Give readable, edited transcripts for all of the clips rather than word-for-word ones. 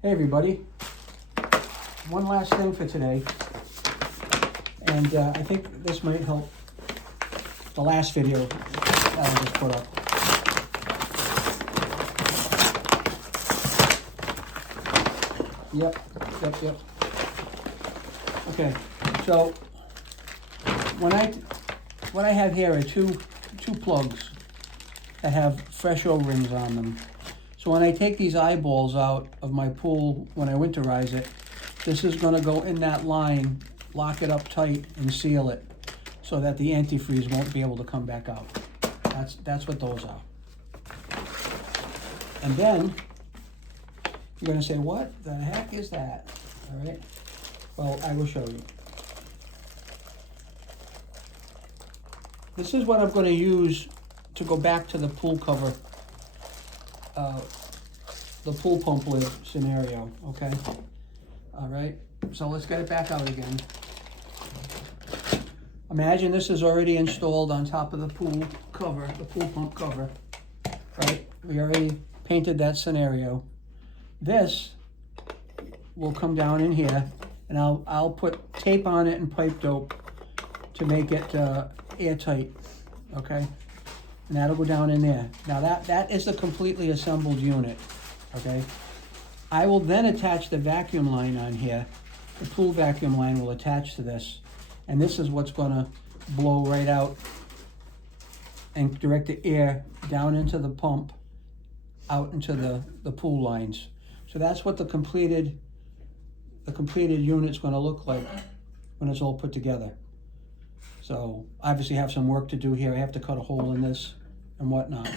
Hey everybody, one last thing for today, and I think this might help the last video that I just put up. Yep. Okay, so what I have here are two plugs that have fresh O-rings on them. So when I take these eyeballs out of my pool, when I winterize it, this is gonna go in that line, lock it up tight and seal it so that the antifreeze won't be able to come back out. That's what those are. And then you're gonna say, what the heck is that? All right, well, I will show you. This is what I'm gonna use to go back to the pool cover, the pool pump lid scenario, okay? All right, so let's get it back out again. Imagine this is already installed on top of the pool cover, the pool pump cover, right? We already painted that scenario. This will come down in here, and I'll put tape on it and pipe dope to make it airtight, okay? And that'll go down in there. Now that is a completely assembled unit, okay? I will then attach the vacuum line on here. The pool vacuum line will attach to this, and this is what's gonna blow right out and direct the air down into the pump, out into the pool lines. So that's what the completed unit's gonna look like when it's all put together. So obviously I have some work to do here. I have to cut a hole in this and whatnot.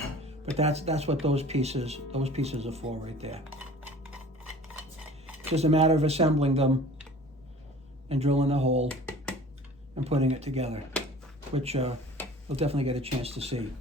But that's what those pieces are for right there. It's just a matter of assembling them and drilling the hole and putting it together, which you'll definitely get a chance to see.